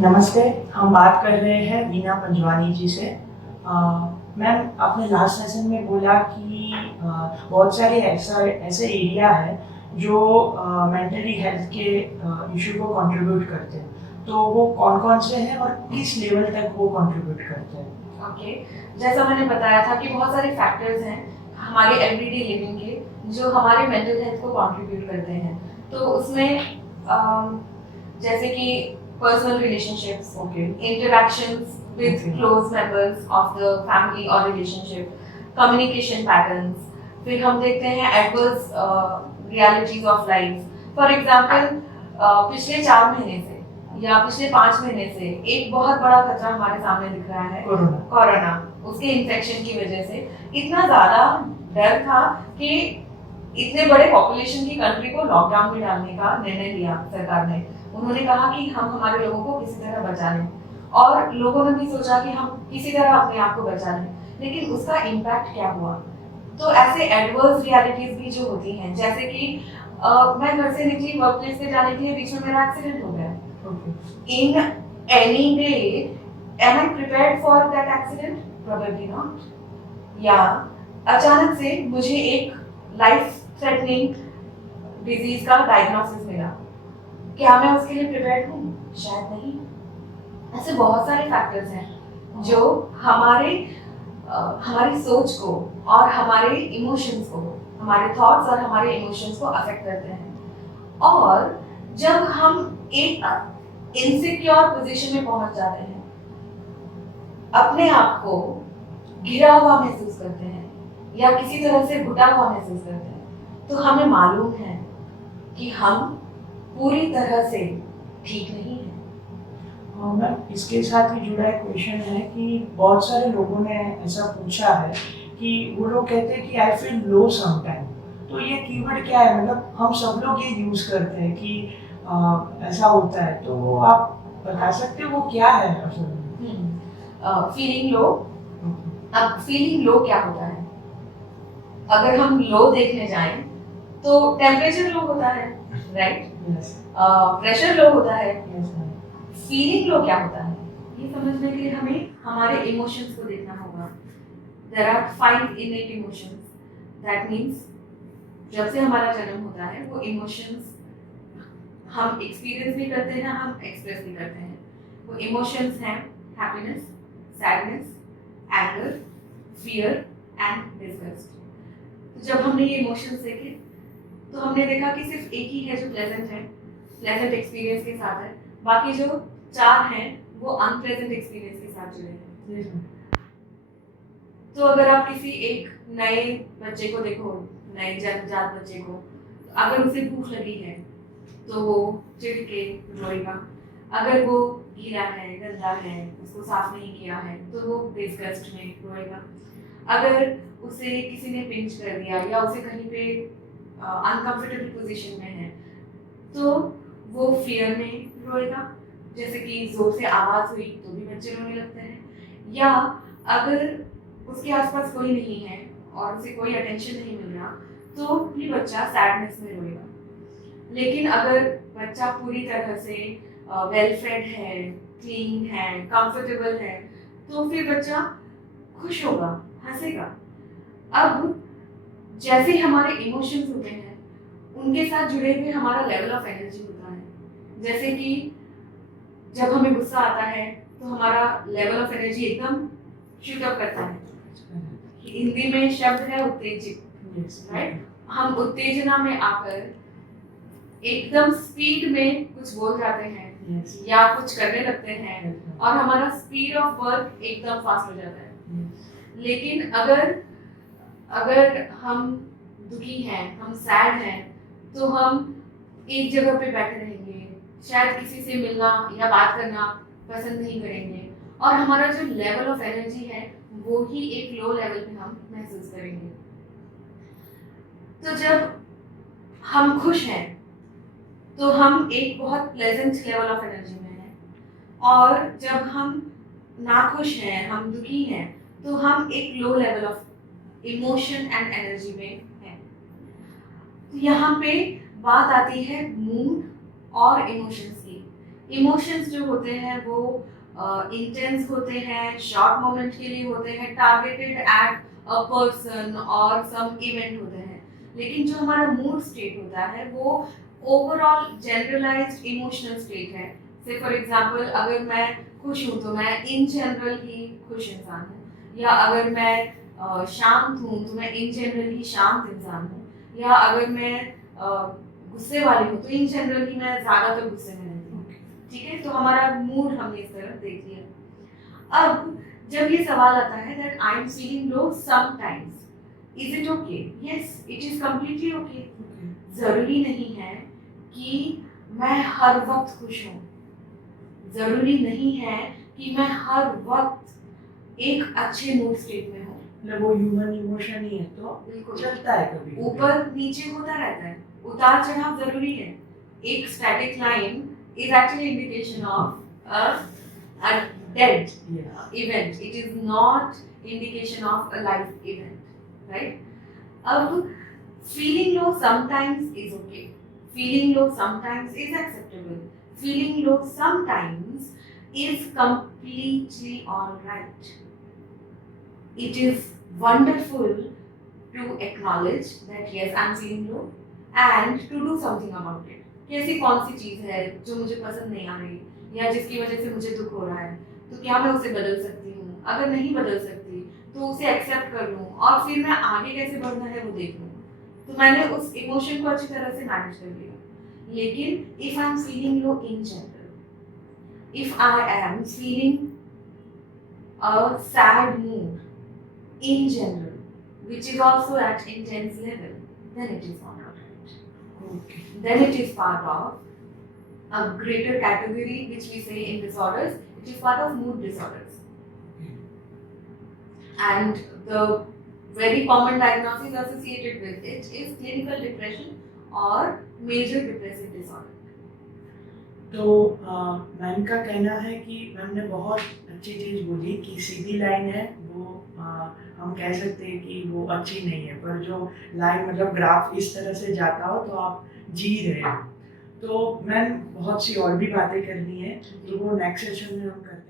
नमस्ते। हम बात कर रहे हैं वीना पंजवानी जी से। मैम, आपने लास्ट सेशन में बोला कि बहुत सारे ऐसे एरिया है जो मेंटली हेल्थ के इशू को कंट्रीब्यूट करते हैं, तो वो कौन-कौन से हैं और किस लेवल तक वो कंट्रीब्यूट करते हैं? ओके, जैसा मैंने बताया था कि बहुत सारे फैक्टर्स हैं हमारे एवरीडे लिविंग के जो हमारे मेंटल हेल्थ को कंट्रीब्यूट करते हैं। तो उसमें जैसे कि personal relationships, okay. Interactions with Okay. Close members of the family और रिलेशनशिप, कम्युनिकेशन पैटर्न्स, फिर हम देखते हैं adverse realities of life. For example पिछले 4 महीने से या पिछले 5 महीने से एक बहुत बड़ा खतरा हमारे सामने दिख रहा है, कोरोना। उसके इन्फेक्शन की वजह से इतना ज्यादा डर था कि इतने बड़े पॉपुलेशन की कंट्री को लॉकडाउन में डालने का निर्णय लिया सरकार ने। उन्होंने कहा कि हम हमारे लोगों को किसी तरह बचा लें, और लोगों ने भी सोचा कि हम किसी तरह अपने आप को बचा लें, लेकिन उसका इम्पैक्ट क्या हुआ। तो ऐसे एडवर्स रियलिटीज भी जो होती हैं, जैसे कि मैं घर से निकली वर्क प्लेस पे जाने के लिए, बीच में मेरा एक्सीडेंट हो गया। In any way, am I prepared for that accident? Probably not. या अचानक से मुझे एक लाइफ थ्रेटनिंग डिजीज का डायग्नोसिस मिला, क्या मैं उसके लिए प्रिपेयर्ड हूँ? शायद नहीं। ऐसे बहुत सारे फैक्टर्स हैं जो हमारी सोच को और हमारे इमोशंस को, हमारे थॉट्स और हमारे इमोशंस को अफेक्ट करते हैं। और जब हम एक इनसिक्योर पोजीशन में पहुंच जाते हैं, अपने आप को घिरा हुआ महसूस करते हैं या किसी तरह से घुटा हुआ महसूस करते हैं, तो हमें मालूम है कि हम पूरी तरह से ठीक नहीं हैं। मैम, इसके साथ ही जुड़ा एक क्वेश्चन है कि बहुत सारे लोगों ने ऐसा पूछा है कि वो लोग कहते हैं कि आई फील लो समटाइम, तो ये कीवर्ड क्या है? मतलब हम सब लोग ये यूज करते हैं कि ऐसा होता है, तो आप बता सकते हो वो क्या है असल में? Feeling low. अब फीलिंग लो क्या होता है? अगर हम लो देखने जाएं तो टेम्परेचर लो होता है, राइट? प्रेशर लो होता है। फीलिंग लो क्या होता है, ये समझने के लिए हमें हमारे इमोशंस को देखना होगा। There are 5 innate emotions. That means जब से हमारा जन्म होता है, वो इमोशंस हम एक्सपीरियंस भी करते हैं, हम एक्सप्रेस भी करते हैं। वो इमोशंस हैं happiness, sadness, anger, fear and disgust. तो जब हमने ये इमोशंस देखे तो हमने देखा कि सिर्फ एक ही है जो प्लेजेंट है, प्लेजेंट एक्सपीरियंस के साथ है। बाकी जो 4 हैं वो अनप्लेजेंट एक्सपीरियंस के साथ जुड़े हैं। तो अगर आप किसी एक नए बच्चे को देखो, नए जन्मजात बच्चे को, तो अगर उसे भूख लगी है तो वो चिढ़ के रोएगा। अगर वो गीला है, गंदा है, उसको साफ नहीं किया है, तो वो डिस्गस्ट में रोएगा। अगर उसे किसी ने पिंच कर दिया या उसे कहीं पे अनकंफर्टेबल पोजीशन में है, तो वो फियर में रोएगा। जैसे कि जोर से आवाज हुई तो भी बच्चे रोने लगते हैं। या अगर उसके आसपास कोई नहीं है और उसे कोई अटेंशन नहीं मिल रहा, तो भी बच्चा सैडनेस में रोएगा। लेकिन अगर बच्चा पूरी तरह से वेल फेड है, क्लीन है, कंफर्टेबल है, तो फिर बच्चा खुश होगा, हंसेगा। अब जैसे हमारे इमोशंस होते हैं, उनके साथ जुड़े हुए हमारा लेवल ऑफ एनर्जी होता है। जैसे कि जब हमें गुस्सा आता है तो हमारा लेवल ऑफ एनर्जी एकदम शूट अप करता है। हिंदी में शब्द है उत्तेजित, राइट? हम उत्तेजना में आकर एकदम स्पीड में कुछ बोल जाते हैं या कुछ करने लगते हैं, और हमारा स्पीड ऑफ वर्क एकदम फास्ट हो जाता है। लेकिन अगर हम दुखी हैं, हम सैड हैं, तो हम एक जगह पे बैठे रहेंगे, शायद किसी से मिलना या बात करना पसंद नहीं करेंगे, और हमारा जो लेवल ऑफ एनर्जी है वो ही एक लो लेवल पे हम महसूस करेंगे। तो जब हम खुश हैं तो हम एक बहुत प्लेजेंट लेवल ऑफ एनर्जी में हैं, और जब हम नाखुश हैं, हम दुखी हैं, तो हम एक low level of emotion and energy में हैं। तो यहाँ पे बात आती है मूड और इमोशंस की, इमोशंस जो होते हैं वो इंटेंस होते हैं, शॉर्ट मोमेंट के लिए होते हैं, टारगेटेड एट अ पर्सन और सम इवेंट होते हैं। लेकिन जो हमारा मूड स्टेट होता है वो ओवरऑल जनरलाइज्ड इमोशनल स्टेट है। से फॉर एग्जांपल अगर मैं खुश हूँ तो मैं इन जनरल ही खुश इंसान हूँ, या अगर मैं शांत हूँ तो मैं इन जनरल ही शांत इंसान हूँ, या अगर मैं गुस्से वाली हूँ तो इन जनरल ही मैं ज़्यादातर गुस्से में रहती हूँ। ठीक है, तो हमारा मूड हमने इस तरह देख लिया। अब जब ये सवाल आता है that I am feeling low sometimes, is it okay? Yes, it is completely okay. जरूरी नहीं है कि मैं हर वक्त खुश हूँ, जरूरी नहीं है कि मैं हर वक्त एक अच्छे मूड स्टेट में हूँ। मतलब वो ह्यूमन इमोशन ही है तो बिल्कुल चलता है कभी ऊपर नीचे होता रहता है, उतार चढ़ाव जरूरी है। एक static line is actually indication of a dead event. It is not indication of a life event, right? अब feeling low sometimes is okay. Feeling low sometimes is acceptable. Feeling low sometimes is completely alright. It is wonderful to acknowledge that yes, I'm feeling low and to do something about it. कि ऐसी कौन सी चीज़ है जो मुझे पसंद नहीं आ रही या जिसकी वजह से मुझे दुख हो रहा है, तो क्या मैं उसे बदल सकती हूँ? अगर नहीं बदल सकती तो उसे एक्सेप्ट कर लूँ और फिर मैं आगे कैसे बढ़ना है वो देख लूँ। तो मैंने उस इमोशन को अच्छी तरह से मैनेज कर लिया। लेकिन if I am feeling low in general, if I am feeling a sad mood in general which is also at intense level, then it is not alright. Okay. Then it is part of a greater category which we say in disorders, it is part of mood disorders. And the very common diagnosis associated with it is clinical depression or major depressive disorder. तो ma'am का कहना है कि ma'am ने बहुत अच्छी चीज़ बोली कि सीधी लाइन है वो हम कह सकते हैं कि वो अच्छी नहीं है, पर जो लाइन मतलब ग्राफ इस तरह से जाता हो तो आप जी रहे हो। तो मैम बहुत सी और भी बातें करनी है, तो वो नेक्स्ट सेशन में हम करते हैं।